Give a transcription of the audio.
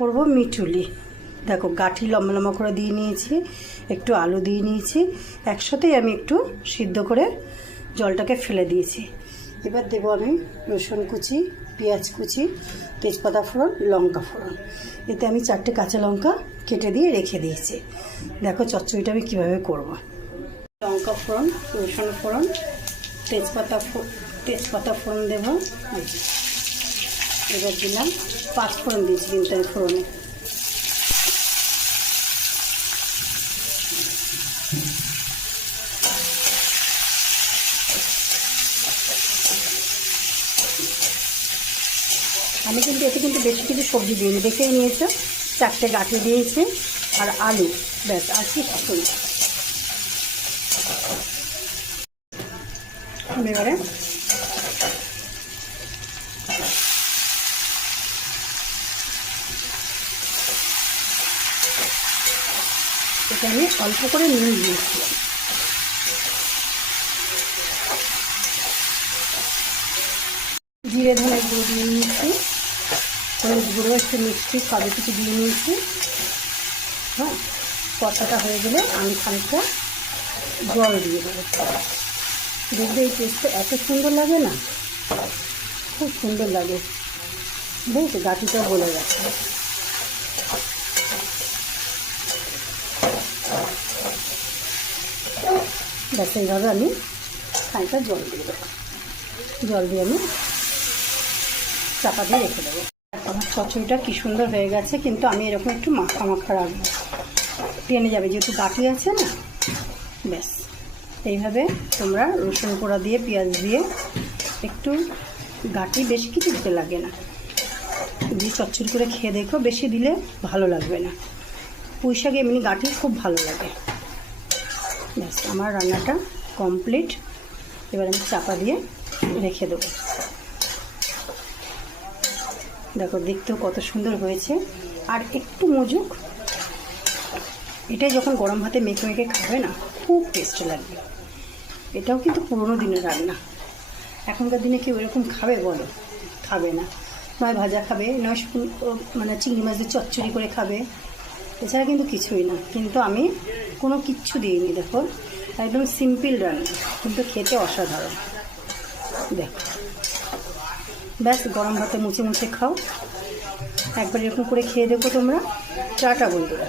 করব মিটুলি। দেখো গাঠি লম্বা লম্বা করে দিয়ে নিয়েছি, একটু আলু দিয়ে নিয়েছি, একসাথেই আমি একটু সিদ্ধ করে জলটাকে ফেলে দিয়েছি। এবার দেবো আমি রসুন কুচি, পেঁয়াজ কুচি, তেজপাতা ফোড়ন, লঙ্কা ফোড়ন। এতে আমি 4টে কাঁচা লঙ্কা কেটে দিয়ে রেখে দিয়েছি। দেখো চচ্চড়িটা আমি কীভাবে করব। লঙ্কা ফোড়ন, রসুন ফোড়ন, তেজপাতা ফোড়ন দেবো। এবার দিলাম 5 ফোড়ন দিয়েছি কিন্তু আমি ফোড়নে। আমি কিন্তু এতে কিন্তু বেশি কিছু সবজি দিইনি, দেখেই নিয়েছো 4টে গাঁঠি দিয়েছি আর আলু, ব্যাস আর কিছু না। এবারে এটা আমি অল্প করে নুন দিয়েছিলাম। জিরে ধনে গুঁড়ো দিয়ে নিয়েছি, হলুদ গুঁড়ো, একটু মিষ্টি সবই কিছু দিয়ে নিয়েছি। হ্যাঁ, কষাটা হয়ে গেলে আমি খানিকটা জল দিয়ে দেবো। দেখবে এই টেস্টটা এত সুন্দর লাগে না, খুব সুন্দর লাগে। বুঝেছো, গাঠিটা বলে গেছে। ব্যাস এইভাবে আমি খানিকটা জল দিয়ে দেবো। জল দিয়ে আমি চাপা দিয়ে রেখে দেবো। আমার চচ্চড়িটা কী সুন্দর হয়ে গেছে, কিন্তু আমি এরকম একটু মাখা মাখা রাখবো, টেনে যাবে যেহেতু গাঠি আছে না। ব্যাস এইভাবে তোমরা রসুন কোড়া দিয়ে পেঁয়াজ দিয়ে একটু, গাঠি বেশি কিছু দিতে লাগে না, দিয়ে চচ্চড়ি করে খেয়ে দেখো, বেশি দিলে ভালো লাগবে না। পুঁই শাকে এমনি গাঠি খুব ভালো লাগে। ব্যাস আমার রান্নাটা কমপ্লিট। এবার আমি চাপা দিয়ে রেখে দেবো। দেখো দেখতেও কত সুন্দর হয়েছে, আর একটু মজুক। এটাই যখন গরম ভাতে মেখে মেখে খাবে না, খুব টেস্ট লাগবে। এটাও কিন্তু পুরোনো দিনের রান্না, এখনকার দিনে কেউ এরকম খাবে বলো? খাবে না। নয় ভাজা খাবে, নয় মানে চিংড়ি মাছ দিয়ে চচ্চড়ি করে খাবে, এছাড়া কিন্তু কিছুই না। কিন্তু আমি কোনো কিচ্ছু দিইনি, দেখো একদম সিম্পল রান্না, কিন্তু খেতে অসাধারণ। দেখো ব্যাস গরম ভাতে মুছে মুছে খাও, একবার এরকম করে খেয়ে দেখো তোমরা। টাটা বন্ধুরা।